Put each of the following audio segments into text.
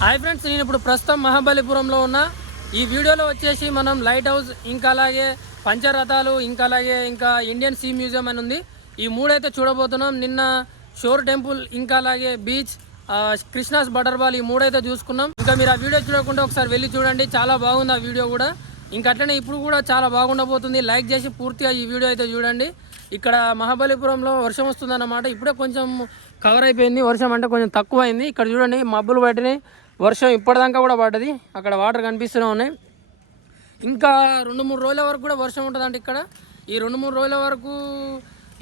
Hi friends నేను ఇప్పుడు ప్రస్తుతం మహాబలిపురంలో ఉన్న. ఈ వీడియోలో వచ్చేసి మనం లైట్ హౌస్ ఇంకా అలాగే పంచరథాలు ఇంకా అలాగే ఇంకా ఇండియన్ సీ మ్యూజియం అని ఉంది. ఈ మూడైతే చూడబోతున్నాం. నిన్న షోర్ టెంపుల్ ఇంకా అలాగే బీచ్ కృష్ణాస్ బటర్ బాల్ ఈ మూడైతే చూసుకున్నాం. ఇంకా మీరు ఆ వీడియో చూడకుండా ఒకసారి వెళ్ళి చూడండి. చాలా బాగుంది ఆ వీడియో కూడా. ఇంకా అట్లనే ఇప్పుడు కూడా చాలా బాగుండబోతుంది. లైక్ చేసి పూర్తిగా ఈ వీడియో అయితే చూడండి. ఇక్కడ మహాబలిపురంలో వర్షం వస్తుందన్నమాట. ఇప్పుడే కొంచెం కవర్ అయిపోయింది. వర్షం అంటే కొంచెం తక్కువ అయింది ఇక్కడ చూడండి మబ్బులు పట్టినాయి వర్షం ఇప్పటిదాకా కూడా పడ్డది. అక్కడ వాటర్ కనిపిస్తూనే ఉన్నాయి. ఇంకా రెండు మూడు రోజుల వరకు కూడా వర్షం ఉంటుందంట ఇక్కడ. ఈ రెండు మూడు రోజుల వరకు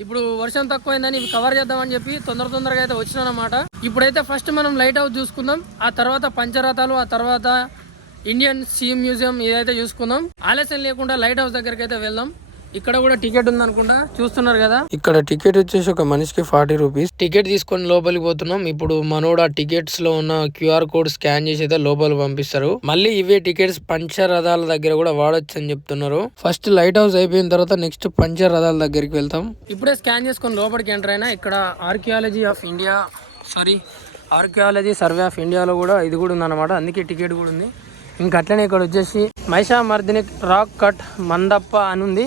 ఇప్పుడు వర్షం తక్కువైందని ఇవి కవర్ చేద్దామని చెప్పి తొందర తొందరగా అయితే వచ్చినానమాట. ఇప్పుడైతే ఫస్ట్ మనం లైట్ హౌస్ చూసుకుందాం. ఆ తర్వాత పంచరథాలు ఆ తర్వాత ఇండియన్ సీ మ్యూజియం ఇదైతే చూసుకుందాం. ఆలస్యం లేకుండా లైట్ హౌస్ దగ్గరికి అయితే వెళ్దాం. ఇక్కడ కూడా టికెట్ ఉందనుకుంటా? చూస్తున్నారు కదా? ఇక్కడ టికెట్ వచ్చేసి ఒక మనిషికి ఫార్టీ రూపీస్. టికెట్ తీసుకొని లోపలికి పోతున్నాం. ఇప్పుడు మనోడు ఆ టికెట్స్లో ఉన్న క్యూఆర్ కోడ్ స్కాన్ చేసి అయితే లోపలికి పంపిస్తారు. మళ్ళీ ఇవే టికెట్స్ పంచరథాల దగ్గర కూడా వాడొచ్చు అని చెప్తున్నారు. ఫస్ట్ లైట్ హౌస్ అయిపోయిన తర్వాత నెక్స్ట్ పంచరథాల దగ్గరికి వెళ్తాం. ఇప్పుడే స్కాన్ చేసుకొని లోపలికి ఎంటర్ అయినా ఇక్కడ archaeology of India sorry archaeology survey of ఇండియాలో కూడా ఇది కూడా ఉందన్నమాట. అందుకే టికెట్ కూడా ఉంది. ఇంకా అట్లనే ఇక్కడ వచ్చేసి మైషామర్దిని రాక్ కట్ మందప్ప అని ఉంది.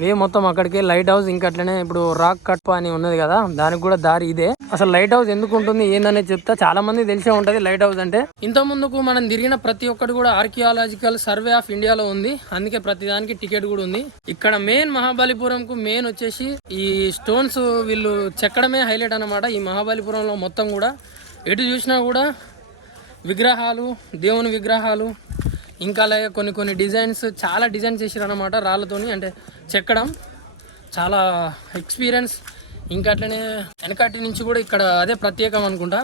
వే మొత్తం అక్కడికి లైట్ హౌస్ ఇంకా అట్లనే ఇప్పుడు రాక్ కట్ అని ఉన్నది కదా దానికి కూడా దారి ఇదే. అసలు లైట్ హౌస్ ఎందుకు ఉంటుంది ఏందనేది చెప్తా చాలా మంది తెలిసే ఉంటది లైట్ హౌస్ అంటే. ఇంత ముందుకు మనం తిరిగిన ప్రతి ఒక్కటి కూడా ఆర్కియాలజికల్ సర్వే ఆఫ్ ఇండియాలో ఉంది. అందుకే ప్రతి దానికి టికెట్ కూడా ఉంది. ఇక్కడ మెయిన్ మహాబలిపురం కు మెయిన్ వచ్చేసి ఈ స్టోన్స్ వీళ్ళు చెక్కడమే హైలైట్ అన్నమాట. ఈ మహాబలిపురంలో మొత్తం కూడా ఎటు చూసినా కూడా విగ్రహాలు దేవుని విగ్రహాలు ఇంకా అలాగే కొన్ని కొన్ని డిజైన్స్ చాలా డిజైన్స్ చేసారు అనమాట రాళ్ళతోని అంటే చెక్కడం. చాలా ఎక్స్పీరియన్స్. ఇంకా అట్లనే వెనకటి నుంచి కూడా ఇక్కడ అదే ప్రత్యేకం అనుకుంటా.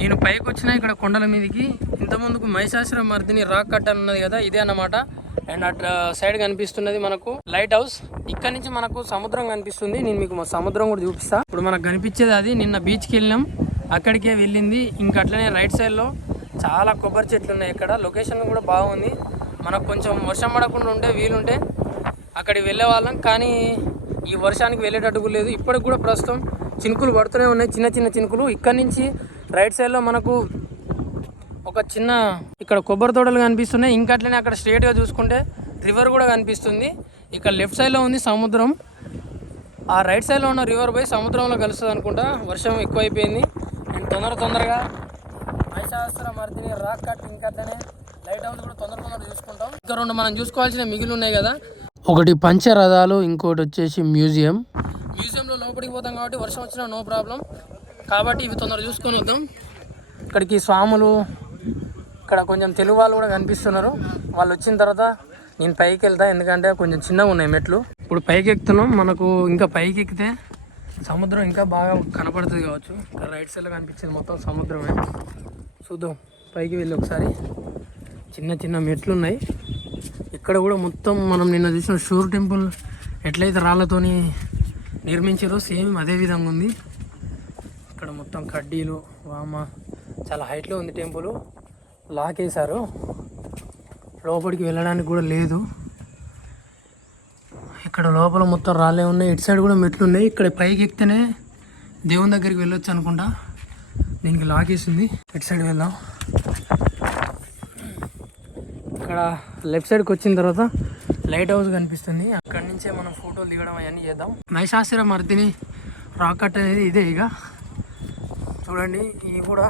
నేను పైకి వచ్చిన ఇక్కడ కొండల మీదకి. ఇంత ముందుకు మహిషాసుర మర్దిని రాక్ కట్ అన్నది కదా ఇదే అన్నమాట. అండ్ అట్లా సైడ్ కనిపిస్తున్నది మనకు లైట్ హౌస్. ఇక్కడ నుంచి మనకు సముద్రం కనిపిస్తుంది. నేను మీకు మా సముద్రం కూడా చూపిస్తా. ఇప్పుడు మనకు కనిపించేది అది. నిన్న బీచ్కి వెళ్ళినాం అక్కడికే వెళ్ళింది. ఇంకా అట్లనే రైట్ సైడ్లో చాలా కొబ్బరి చెట్లు ఉన్నాయి ఇక్కడ. లొకేషన్ కూడా బాగుంది. మనకు కొంచెం వర్షం పడకుండా ఉంటే వీలుంటే అక్కడికి వెళ్ళే వాళ్ళం. కానీ ఈ వర్షానికి వెళ్ళేటట్టు లేదు. ఇప్పటికి కూడా ప్రస్తుతం చినుకులు పడుతూనే ఉన్నాయి. చిన్న చిన్న చినుకులు. ఇక్కడ నుంచి రైట్ సైడ్లో మనకు ఒక చిన్న ఇక్కడ కొబ్బరి తోటలు కనిపిస్తున్నాయి. ఇంకా అట్లనే అక్కడ స్ట్రేట్గా చూసుకుంటే రివర్ కూడా కనిపిస్తుంది. ఇక్కడ లెఫ్ట్ సైడ్లో ఉంది సముద్రం. ఆ రైట్ సైడ్లో ఉన్న రివర్ పోయి సముద్రంలో కలుస్తుంది అనుకుంటా వర్షం ఎక్కువైపోయింది. అండ్ తొందర తొందరగా మహిషాసుర మర్దిని రాక్ కట్ ఇంకనే లైట్ హౌస్ కూడా తొందర తొందర చూసుకుంటాం. ఇంకా రెండు మనం చూసుకోవాల్సిన మిగిలి ఉన్నాయి కదా. ఒకటి పంచరథాలు ఇంకోటి వచ్చేసి మ్యూజియం. మ్యూజియంలో లోపలికి పోతాం కాబట్టి వర్షం వచ్చినా నో ప్రాబ్లం. కాబట్టి ఇవి తొందర చూసుకొని వద్దాం. ఇక్కడికి స్వాములు ఇక్కడ కొంచెం తెలుగు వాళ్ళు కూడా కనిపిస్తున్నారు. వాళ్ళు వచ్చిన తర్వాత నేను పైకి వెళ్తా ఎందుకంటే కొంచెం చిన్నగా ఉన్నాయి మెట్లు. ఇప్పుడు పైకి ఎక్కుతున్నాం. మనకు ఇంకా పైకి ఎక్కితే సముద్రం ఇంకా బాగా కనపడుతుంది కావచ్చు. ఇక్కడ రైట్ సైడ్లో కనిపించేది మొత్తం సముద్రమే. చూద్దాం. పైకి వెళ్ళి ఒకసారి. చిన్న చిన్న మెట్లు ఉన్నాయి. ఇక్కడ కూడా మొత్తం మనం నిన్న చూసిన షూర్ టెంపుల్ ఎట్లయితే రాళ్ళతోని నిర్మించారో సేమ్ అదే విధంగా ఉంది. ఇక్కడ మొత్తం కడ్డీలు వామ చాలా హైట్లో ఉంది టెంపుల్. లాక్ వేశారు లోపలికి వెళ్ళడానికి కూడా లేదు. ఇక్కడ లోపల మొత్తం రాళ్ళే ఉన్నాయి. ఇటు సైడ్ కూడా మెట్లు ఉన్నాయి. ఇక్కడ పైకి ఎక్కితేనే దేవుని దగ్గరికి వెళ్ళొచ్చు అనుకుంటా. దీనికి లాక్ వేసింది ఇటు సైడ్ వెళ్దాం. ఇక్కడ లెఫ్ట్ సైడ్కి వచ్చిన తర్వాత లైట్ హౌస్ కనిపిస్తుంది. అక్కడి నుంచే మనం ఫోటోలు దిగడం అవన్నీ చేద్దాం. మహిషాసుర మర్దిని రాకట్ అనేది ఇదే ఇక. చూడండి ఇది కూడా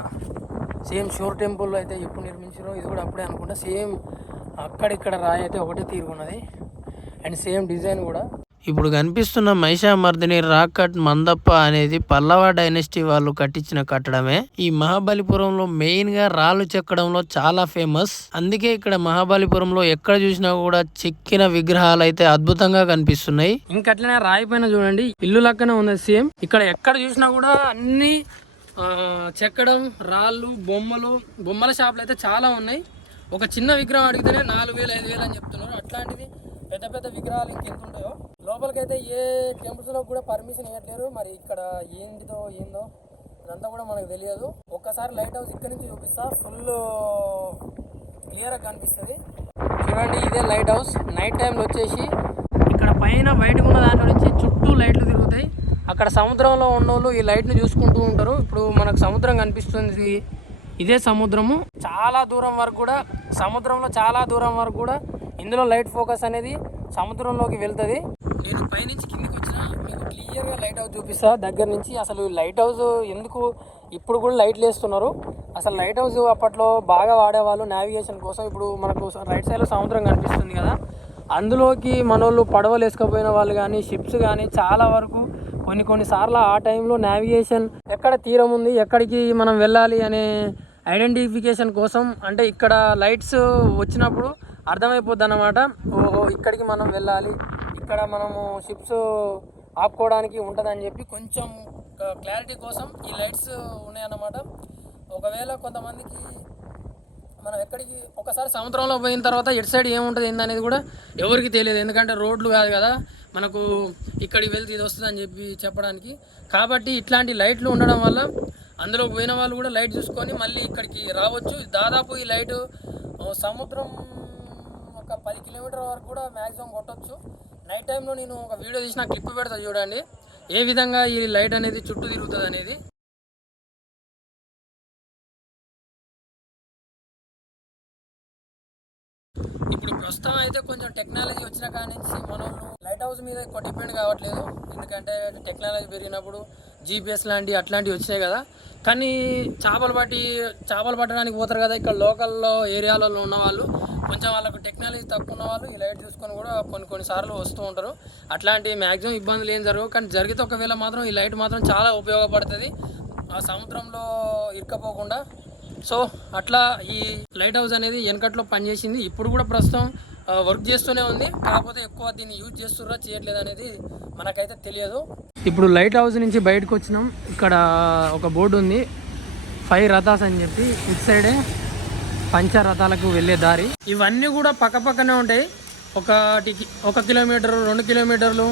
సేమ్ షోర్ టెంపుల్ అయితే ఎప్పుడు నిర్మించారో ఇది కూడా అప్పుడే అనుకుంటా. సేమ్ అక్కడిక్కడ రాయి అయితే ఒకటే తీరుకున్నది. అండ్ సేమ్ డిజైన్ కూడా. ఇప్పుడు కనిపిస్తున్న మహిషామర్దిని రాక్ కట్ మందప్ప అనేది పల్లవ డైనెస్టీ వాళ్ళు కట్టించిన కట్టడమే. ఈ మహాబలిపురంలో మెయిన్గా రాళ్ళు చెక్కడంలో చాలా ఫేమస్. అందుకే ఇక్కడ మహాబలిపురంలో ఎక్కడ చూసినా కూడా చెక్కిన విగ్రహాలు అయితే అద్భుతంగా కనిపిస్తున్నాయి. ఇంకా అట్లనే రాయి పైన చూడండి ఇల్లు లెక్కనే ఉన్నది సేమ్. ఇక్కడ ఎక్కడ చూసినా కూడా అన్ని చెక్కడం రాళ్ళు బొమ్మలు బొమ్మల షాపులు అయితే చాలా ఉన్నాయి. ఒక చిన్న విగ్రహం అడిగితేనే నాలుగు వేలు ఐదు వేలు అని చెప్తున్నారు. అట్లాంటిది పెద్ద పెద్ద విగ్రహాలు ఇంకెంత ఉంటాయో లోపలికైతే ఏ టెంపుల్స్లో కూడా పర్మిషన్ ఇవ్వట్లేరు మరి ఇక్కడ ఏంటిదో ఏందో ఇదంతా కూడా మనకు తెలియదు. ఒక్కసారి లైట్ హౌస్ ఇక్కడ నుంచి చూపిస్తా. ఫుల్ క్లియర్గా కనిపిస్తుంది. చూడండి ఇదే లైట్ హౌస్ నైట్ టైంలో వచ్చేసి ఇక్కడ పైన బయటకు ఉన్న దాంట్లో నుంచి చుట్టూ లైట్లు తిరుగుతాయి. అక్కడ సముద్రంలో ఉన్నోళ్ళు ఈ లైట్ని చూసుకుంటూ ఉంటారు. ఇప్పుడు మనకు సముద్రం కనిపిస్తుంది. ఇదే సముద్రము. చాలా దూరం వరకు కూడా సముద్రంలో చాలా దూరం వరకు కూడా ఇందులో లైట్ ఫోకస్ అనేది సముద్రంలోకి వెళ్తుంది. నేను పైనుంచి కిందికి వచ్చిన మీకు క్లియర్గా లైట్ హౌస్ చూపిస్తా. దగ్గర నుంచి అసలు లైట్ హౌస్ ఎందుకు ఇప్పుడు కూడా లైట్లు వేస్తున్నారు అసలు లైట్ హౌస్ అప్పట్లో బాగా వాడేవాళ్ళు నావిగేషన్ కోసం. ఇప్పుడు మనకు రైట్ సైడ్లో సముద్రం కనిపిస్తుంది కదా. అందులోకి మనోళ్ళు పడవలు వేసుకపోయిన వాళ్ళు కానీ షిప్స్ కానీ చాలా వరకు కొన్ని కొన్ని సార్లు ఆ టైంలో నావిగేషన్ ఎక్కడ తీరం ఉంది ఎక్కడికి మనం వెళ్ళాలి అనే ఐడెంటిఫికేషన్ కోసం అంటే ఇక్కడ లైట్స్ వచ్చినప్పుడు అర్థమైపోద్ది అనమాట ఓహో ఇక్కడికి మనం వెళ్ళాలి. ఇక్కడ మనము షిప్స్ ఆపుకోవడానికి ఉంటుందని చెప్పి కొంచెం క్లారిటీ కోసం ఈ లైట్స్ ఉన్నాయన్నమాట. ఒకవేళ కొంతమందికి మనం ఎక్కడికి ఒకసారి సముద్రంలో పోయిన తర్వాత ఎటు సైడ్ ఏముంటుంది ఏందనేది కూడా ఎవరికి తెలియదు. ఎందుకంటే రోడ్లు కాదు కదా మనకు ఇక్కడికి వెళ్తే ఇది వస్తుందని చెప్పి చెప్పడానికి. కాబట్టి ఇట్లాంటి లైట్లు ఉండడం వల్ల అందులో పోయిన వాళ్ళు కూడా లైట్ చూసుకొని మళ్ళీ ఇక్కడికి రావచ్చు. దాదాపు ఈ లైట్ సముద్రం ఒక పది కిలోమీటర్ వరకు కూడా మ్యాక్సిమం కొట్టచ్చు. నైట్ టైంలో నేను ఒక వీడియో తీసిన క్లిప్ పెడతా చూడండి. ఏ విధంగా ఈ లైట్ అనేది చుట్టూ తిరుగుతుంది అనేది. ఇప్పుడు ప్రస్తుతం అయితే కొంచెం టెక్నాలజీ వచ్చిన కాడ నుంచి మనం లైట్ హౌస్ మీద ఎక్కువ డిపెండ్ కావట్లేదు. ఎందుకంటే టెక్నాలజీ పెరిగినప్పుడు జీపీఎస్ లాంటి అట్లాంటివి వచ్చినాయి కదా. కానీ చేపలు పట్టి చేపలు పట్టడానికి పోతారు కదా ఇక్కడ లోకల్లో ఏరియాలలో ఉన్న వాళ్ళు. కొంచెం వాళ్ళకు టెక్నాలజీ తక్కువ ఉన్న వాళ్ళు ఈ లైట్ చూసుకొని కూడా కొన్ని కొన్ని సార్లు వస్తూ ఉంటారు. అట్లాంటి మ్యాక్సిమం ఇబ్బందులు ఏం జరగవు. కానీ జరిగితే ఒకవేళ మాత్రం ఈ లైట్ మాత్రం చాలా ఉపయోగపడుతుంది. ఆ సముద్రంలో ఇరుక్కపోకుండా. సో అట్లా ఈ లైట్ హౌస్ అనేది వెనకట్లో పనిచేసింది. ఇప్పుడు కూడా ప్రస్తుతం వర్క్ చేస్తూనే ఉంది. కాకపోతే ఎక్కువ దీన్ని యూజ్ చేస్తుర్రా చేయట్లేదు అనేది మనకైతే తెలియదు. ఇప్పుడు లైట్ హౌస్ నుంచి బయటకు వచ్చినాం. ఇక్కడ ఒక బోర్డు ఉంది. ఫైవ్ రథాస్ అని చెప్పి. ఇటు సైడే పంచరథాలకు వెళ్ళే దారి. ఇవన్నీ కూడా పక్క పక్కనే ఉంటాయి ఒకటి ఒక కిలోమీటర్ రెండు కిలోమీటర్లు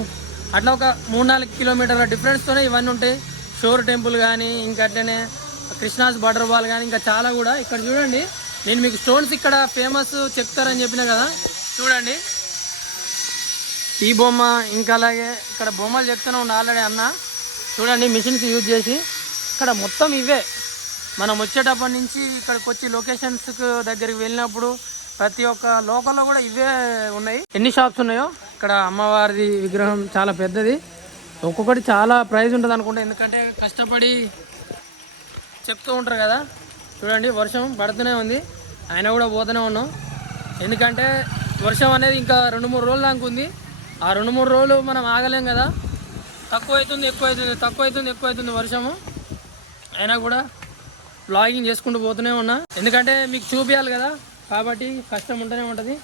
అట్లా ఒక మూడు నాలుగు కిలోమీటర్ల డిఫరెన్స్తోనే ఇవన్నీ ఉంటాయి. షోర్ టెంపుల్ కానీ ఇంకా అట్లనే కృష్ణాస్ బటర్ బాల్ కానీ ఇంకా చాలా కూడా. ఇక్కడ చూడండి. నేను మీకు స్టోన్స్ ఇక్కడ ఫేమస్ చెప్తారని చెప్పిన కదా చూడండి. ఈ బొమ్మ ఇంకా అలాగే ఇక్కడ బొమ్మలు చెప్తూనే ఉన్న ఆల్రెడీ అన్న. చూడండి మిషన్స్ యూజ్ చేసి. ఇక్కడ మొత్తం ఇవే. మనం వచ్చేటప్పటి నుంచి ఇక్కడికి వచ్చి లొకేషన్స్కి దగ్గరికి వెళ్ళినప్పుడు ప్రతి ఒక్క లోకల్లో కూడా ఇవే ఉన్నాయి. ఎన్ని షాప్స్ ఉన్నాయో? ఇక్కడ అమ్మవారిది విగ్రహం చాలా పెద్దది. ఒక్కొక్కటి చాలా ప్రైజ్ ఉంటుంది అనుకుంటా. ఎందుకంటే కష్టపడి చెప్తూ ఉంటారు కదా. చూడండి వర్షం పడుతూనే ఉంది. అయినా కూడా పోతూనే ఉన్నాం. ఎందుకంటే వర్షం అనేది ఇంకా రెండు మూడు రోజులు దాకా ఉంది. ఆ రెండు మూడు రోజులు మనం ఆగలేం కదా. తక్కువ అవుతుంది ఎక్కువ అవుతుంది తక్కువ అవుతుంది ఎక్కువ అవుతుంది వర్షము. అయినా కూడా బ్లాగింగ్ చేసుకుంటూ పోతూనే ఉన్నా. ఎందుకంటే మీకు చూపించాలి కదా కాబట్టి కష్టం ఉంటూనే ఉంటుంది.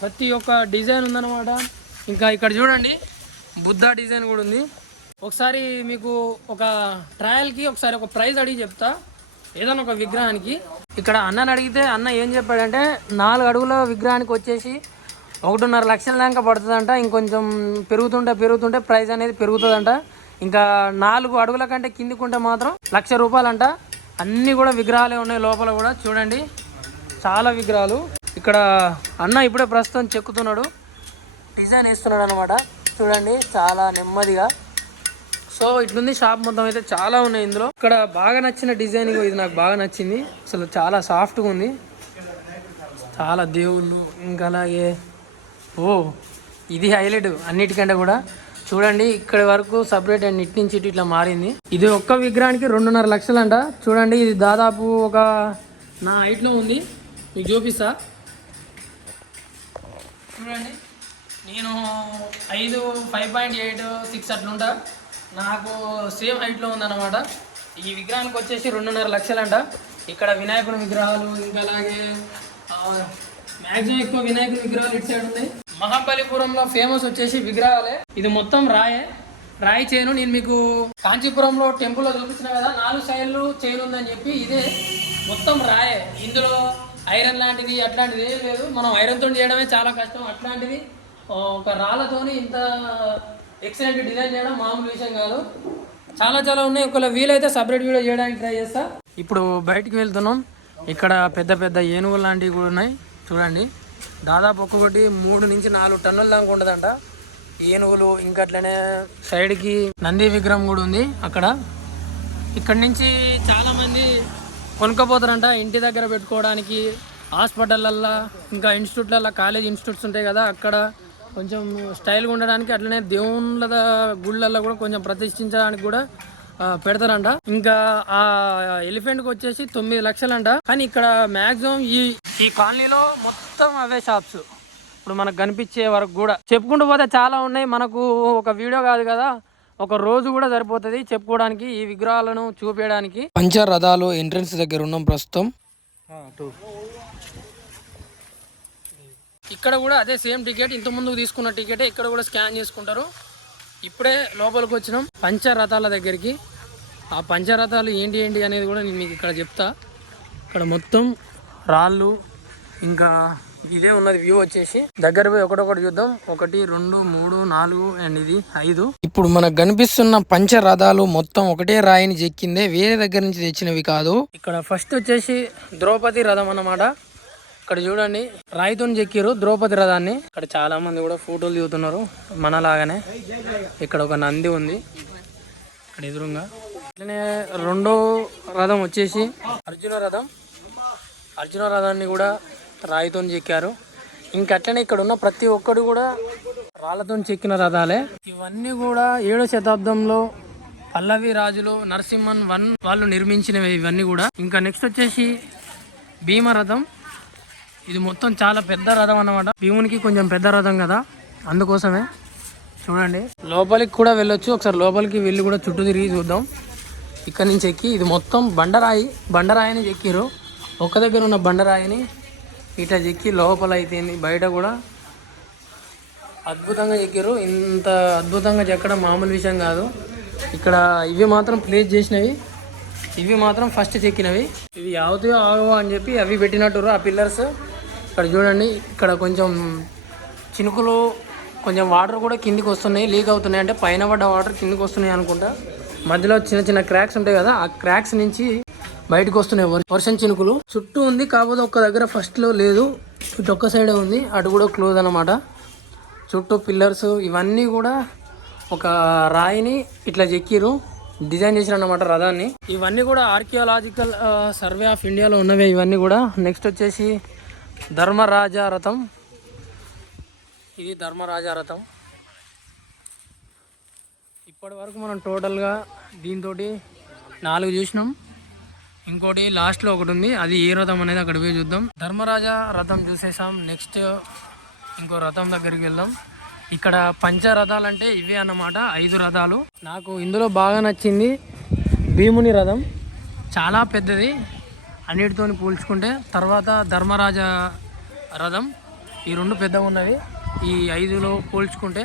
ప్రతి ఒక్క డిజైన్ ఉందన్నమాట. ఇంకా ఇక్కడ చూడండి బుద్ధ డిజైన్ కూడా ఉంది. ఒకసారి మీకు ఒక ట్రయల్కి ఒకసారి ఒక ప్రైజ్ అడిగి చెప్తా. ఏదైనా ఒక విగ్రహానికి. ఇక్కడ అన్నని అడిగితే అన్న ఏం చెప్పాడంటే నాలుగు అడుగుల విగ్రహానికి వచ్చేసి ఒకటిన్నర లక్షల దాకా పడుతుందంట. ఇంకొంచెం పెరుగుతుంటే పెరుగుతుంటే ప్రైస్ అనేది పెరుగుతుందంట. ఇంకా నాలుగు అడుగుల కంటే కిందికుంటే మాత్రం లక్ష రూపాయలంట. అన్నీ కూడా విగ్రహాలే ఉన్నాయి లోపల కూడా. చూడండి చాలా విగ్రహాలు. ఇక్కడ అన్న ఇప్పుడే ప్రస్తుతం చెక్కుతున్నాడు. డిజైన్ వేస్తున్నాడు అనమాట చూడండి చాలా నెమ్మదిగా సో ఇట్లుంది షాప్ మొత్తం అయితే చాలా ఉన్నాయి ఇందులో. ఇక్కడ బాగా నచ్చిన డిజైన్ ఇది నాకు బాగా నచ్చింది. అసలు చాలా సాఫ్ట్గా ఉంది. చాలా దేవుళ్ళు ఇంకా అలాగే ఓ ఇది హైలైట్ అన్నిటికంటే కూడా. చూడండి ఇక్కడ వరకు సపరేట్ అండ్ ఇటు నుంచి ఇటు ఇట్లా మారింది. ఇది ఒక్క విగ్రహానికి రెండున్నర లక్షలు అంట చూడండి ఇది దాదాపు ఒక నా హైట్లో ఉంది. మీకు చూపిస్తా. చూడండి నేను ఐదు ఫైవ్ పాయింట్ ఎయిట్ సిక్స్ అట్లుంటా. నాకు సేమ్ హైట్లో ఉందన్నమాట. ఈ విగ్రహానికి వచ్చేసి రెండున్నర లక్షలంట. ఇక్కడ వినాయకుని విగ్రహాలు ఇంకా అలాగే మ్యాక్సిమం ఎక్కువ వినాయకుని విగ్రహాలు ఇటు సైడ్ ఉంది మహాబలిపురంలో ఫేమస్ వచ్చేసి విగ్రహాలే. ఇది మొత్తం రాయే. రాయి చైను నేను మీకు కాంచీపురంలో టెంపుల్లో చూపించిన కదా నాలుగు సైడ్లు చైన్ ఉందని చెప్పి ఇదే మొత్తం రాయే. ఇందులో ఐరన్ లాంటిది అట్లాంటిది ఏం లేదు. మనం ఐరన్ తోటి చేయడమే చాలా కష్టం. అట్లాంటిది ఒక రాళ్ళతోని ఇంత ఎక్సలెంట్ డిజైన్ చేయడం మామూలు విషయం కాదు. చాలా చాలా ఉన్నాయి. ఒకవేళ వీలైతే సపరేట్ వీడియో చేయడానికి ట్రై చేస్తా. ఇప్పుడు బయటికి వెళ్తున్నాం. ఇక్కడ పెద్ద పెద్ద ఏనుగులు లాంటివి కూడా ఉన్నాయి. చూడండి. దాదాపు ఒక్కొక్కటి మూడు నుంచి నాలుగు టన్నుల దాకా ఉండదంట. ఏనుగులు ఇంకా అట్లనే సైడ్కి నంది విగ్రహం కూడా ఉంది అక్కడ. ఇక్కడ నుంచి చాలామంది కొనుక్కపోతారంట. ఇంటి దగ్గర పెట్టుకోవడానికి హాస్పిటల్లల్లో ఇంకా ఇన్స్టిట్యూట్లల్లో కాలేజ్ ఇన్స్టిట్యూట్స్ ఉంటాయి కదా అక్కడ కొంచెం స్టైల్గా ఉండడానికి అట్లనే దేవుళ్ళ గుళ్ళల్లో కూడా కొంచెం ప్రతిష్ఠించడానికి కూడా పెడతారంట. ఇంకా ఆ ఎలిఫెంట్కి వచ్చేసి తొమ్మిది లక్షలంట. కానీ ఇక్కడ మ్యాక్సిమం ఈ ఈ కాలనీలో మొత్తం అవే షాప్స్. ఇప్పుడు మనకు కనిపించే వరకు కూడా. చెప్పుకుంటూ పోతే చాలా ఉన్నాయి. మనకు ఒక వీడియో కాదు కదా. ఒక రోజు కూడా సరిపోతుంది చెప్పుకోవడానికి ఈ విగ్రహాలను చూపించడానికి పంచరథాలు ఎంట్రన్స్ దగ్గర ఉన్నాం ప్రస్తుతం. ఇక్కడ కూడా అదే సేమ్ టికెట్ ఇంత ముందు తీసుకున్న టికెటే ఇక్కడ కూడా స్కాన్ చేసుకుంటారు. ఇప్పుడే లోపలికి వచ్చినాం. పంచరథాల దగ్గరికి. ఆ పంచరథాలు ఏంటి ఏంటి అనేది కూడా నేను మీకు ఇక్కడ చెప్తా. ఇక్కడ మొత్తం రాళ్ళు ఇంకా ఇదే ఉన్నది వ్యూ వచ్చేసి. దగ్గర పోయి ఒకటొకటి చూద్దాం. ఒకటి రెండు మూడు నాలుగు అండ్ ఇది ఐదు. ఇప్పుడు మనకు కనిపిస్తున్న పంచరథాలు మొత్తం ఒకటే రాయిని చెక్కిందే వేరే దగ్గర నుంచి తెచ్చినవి కాదు. ఇక్కడ ఫస్ట్ వచ్చేసి ద్రౌపది రథం అన్నమాట. ఇక్కడ చూడండి రాయితో చెక్కిరు ద్రౌపది రథాన్ని. ఇక్కడ చాలా మంది కూడా ఫోటోలు దిగుతున్నారు మనలాగానే. ఇక్కడ ఒక నంది ఉంది ఇక్కడ ఎదురుగా. అట్లనే రెండో రథం వచ్చేసి అర్జున రథం. అర్జున రథాన్ని కూడా రాయితో చెక్కారు. ఇంకట్లనే ఇక్కడ ఉన్న ప్రతి ఒక్కడు కూడా రాళ్ళతో చెక్కిన రథాలే. ఇవన్నీ కూడా ఏడో శతాబ్దంలో పల్లవి రాజులు నరసింహన్ వన్ వాళ్ళు నిర్మించినవి ఇవన్నీ కూడా. ఇంకా నెక్స్ట్ వచ్చేసి భీమరథం. ఇది మొత్తం చాలా పెద్ద రథం అన్నమాట. భీమునికి కొంచెం పెద్ద రథం కదా. అందుకోసమే చూడండి. లోపలికి కూడా వెళ్ళొచ్చు. ఒకసారి లోపలికి వెళ్ళి కూడా చుట్టూ తిరిగి చూద్దాం. ఇక్కడ నుంచి ఎక్కి ఇది మొత్తం బండరాయి బండరాయిని చెక్కిరు ఒక దగ్గర ఉన్న బండరాయిని ఇట్లా చెక్కి లోపల అయితే బయట కూడా అద్భుతంగా చెక్కారు ఇంత అద్భుతంగా చెక్కడం మామూలు విషయం కాదు. ఇక్కడ ఇవి మాత్రం ప్లేస్ చేసినవి. ఇవి మాత్రం ఫస్ట్ చెక్కినవి ఇవి అవుతాయో ఆగవో అని చెప్పి అవి పెట్టినట్టు ఆ పిల్లర్స్. ఇక్కడ చూడండి ఇక్కడ కొంచెం చినుకులు కొంచెం వాటర్ కూడా కిందికి వస్తున్నాయి లీక్ అవుతున్నాయి. అంటే పైన పడ్డ వాటర్ కిందికి వస్తున్నాయి అనుకుంటా. మధ్యలో చిన్న చిన్న క్రాక్స్ ఉంటాయి కదా ఆ క్రాక్స్ నుంచి బయటకు వస్తున్నాయి వర్షం చినుకులు. చుట్టూ ఉంది కాకపోతే ఒక్క దగ్గర ఫస్ట్లో లేదు. ఇటు ఒక్క సైడే ఉంది అటు కూడా క్లోజ్ అనమాట చుట్టూ పిల్లర్స్ ఇవన్నీ కూడా ఒక రాయిని ఇట్లా చెక్కిరు డిజైన్ చేసిన అన్నమాట రథాన్ని. ఇవన్నీ కూడా ఆర్కియాలజికల్ సర్వే ఆఫ్ ఇండియాలో ఉన్నవే ఇవన్నీ కూడా. నెక్స్ట్ వచ్చేసి ధర్మరాజా రథం ఇది ధర్మరాజా రథం ఇప్పటి వరకు మనం టోటల్గా దీంతో నాలుగు చూసినాం. ఇంకోటి లాస్ట్లో ఒకటి ఉంది అది ఏ రథం అనేది అక్కడ పోయి చూద్దాం. ధర్మరాజా రథం చూసేసాం. నెక్స్ట్ ఇంకో రథం దగ్గరికి వెళ్దాం. ఇక్కడ పంచ రథాలు అంటే ఇవే అన్నమాట. ఐదు రథాలు. నాకు ఇందులో బాగా నచ్చింది భీముని రథం. చాలా పెద్దది. అన్నిటితో పోల్చుకుంటే తర్వాత ధర్మరాజ రథం ఈ రెండు పెద్దగా ఉన్నవి. ఈ ఐదులో పోల్చుకుంటే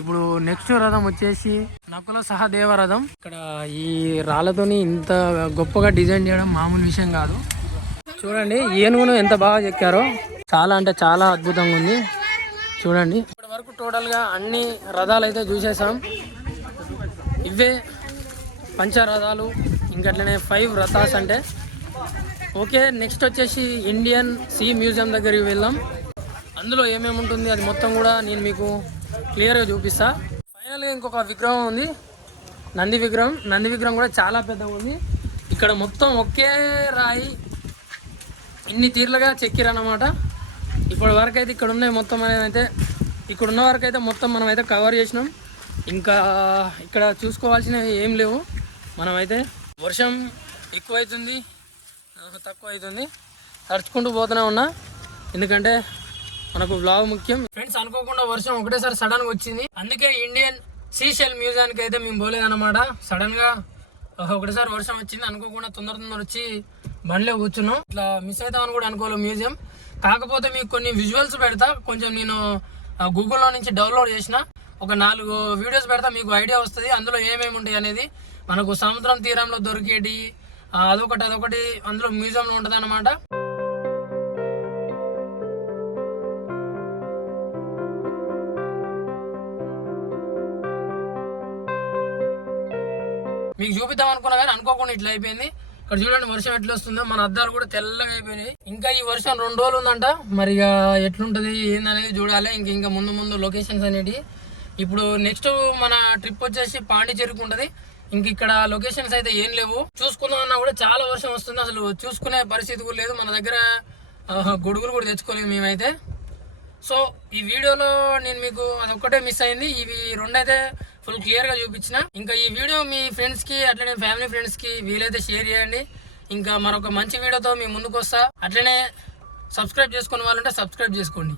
ఇప్పుడు నెక్స్ట్ రథం వచ్చేసి నకుల సహదేవ రథం. ఇక్కడ ఈ రాళ్ళతోని ఇంత గొప్పగా డిజైన్ చేయడం మామూలు విషయం కాదు. చూడండి ఏనుగును ఎంత బాగా చెక్కారో. చాలా అంటే చాలా అద్భుతంగా ఉంది. చూడండి. ఇప్పటి వరకు టోటల్గా అన్ని రథాలు అయితే చూసేసాం ఇవే పంచరథాలు. ఇంకట్లనే ఫైవ్ రథాస్ అంటే ఓకే నెక్స్ట్ వచ్చేసి ఇండియన్ సీ మ్యూజియం దగ్గరికి వెళ్ళాం. అందులో ఏమేమి ఉంటుంది అది మొత్తం కూడా నేను మీకు క్లియర్గా చూపిస్తా. ఫైనల్గా ఇంకొక విగ్రహం ఉంది. నంది విగ్రహం. నంది విగ్రహం కూడా చాలా పెద్దగా ఉంది. ఇక్కడ మొత్తం ఒకే రాయి ఇన్ని తీర్లుగా చెక్కిరన్నమాట. ఇప్పటి వరకు అయితే ఇక్కడ ఉన్నాయి మొత్తం అనేది అయితే. ఇక్కడ ఉన్న వరకు అయితే మొత్తం మనం అయితే కవర్ చేసినాం. ఇంకా ఇక్కడ చూసుకోవాల్సినవి ఏం లేవు. మనమైతే వర్షం ఎక్కువైతుంది. తక్కువ అవుతుంది. తడుచుకుంటూ పోతూనే ఉన్నా. ఎందుకంటే మనకు బ్లాగ్ ముఖ్యం. ఫ్రెండ్స్ అనుకోకుండా వర్షం ఒకటేసారి సడన్గా వచ్చింది. అందుకే ఇండియన్ సీషెల్ మ్యూజియానికి అయితే మేము పోలేదన్నమాట. సడన్గా ఒకటేసారి వర్షం వచ్చింది. అనుకోకుండా తొందర తొందర వచ్చి బండిలో కూర్చున్నాం. ఇట్లా మిస్ అవుతామని కూడా అనుకోలేదు మ్యూజియం. కాకపోతే మీకు కొన్ని విజువల్స్ పెడతా. కొంచెం నేను గూగుల్లో నుంచి డౌన్లోడ్ చేసిన. ఒక నాలుగు వీడియోస్ పెడతా. మీకు ఐడియా వస్తుంది. అందులో ఏమేమి ఉంటాయి అనేది మనకు సముద్రం తీరంలో దొరికేటి అదొకటి అదొకటి అందులో మ్యూజియంలో ఉంటుంది అనమాట మీకు చూపిద్దాం అనుకున్నా కానీ అనుకోకుండా ఇట్లా అయిపోయింది. ఇక్కడ చూడండి వర్షం ఎట్లా వస్తుందో మన అద్దాలు కూడా తెల్లగా అయిపోయినాయి. ఇంకా ఈ వర్షం రెండు రోజులు ఉందంట. మరి ఇక ఎట్లుంటుంది ఏందనేది చూడాలి. ఇంక ఇంకా ముందు ముందు లొకేషన్స్ అనేటివి. ఇప్పుడు నెక్స్ట్ మన ట్రిప్ వచ్చేసి పాండిచేరికి ఉంటుంది. ఇంక ఇక్కడ లొకేషన్స్ అయితే ఏం లేవు. చూసుకుందాం అన్నా కూడా చాలా వర్షం వస్తుంది. అసలు చూసుకునే పరిస్థితి కూడా లేదు. మన దగ్గర గొడుగులు కూడా తెచ్చుకోలేదు మేమైతే. సో ఈ వీడియోలో నేను మీకు అదొక్కటే మిస్ అయింది. ఇవి రెండైతే ఫుల్ క్లియర్గా చూపించిన. ఇంకా ఈ వీడియో మీ ఫ్రెండ్స్కి అట్లనే ఫ్యామిలీ ఫ్రెండ్స్కి వీలైతే షేర్ చేయండి. ఇంకా మరొక మంచి వీడియోతో మీ ముందుకు వస్తా. అట్లనే సబ్స్క్రైబ్ చేసుకున్న వాళ్ళంటే సబ్స్క్రైబ్ చేసుకోండి.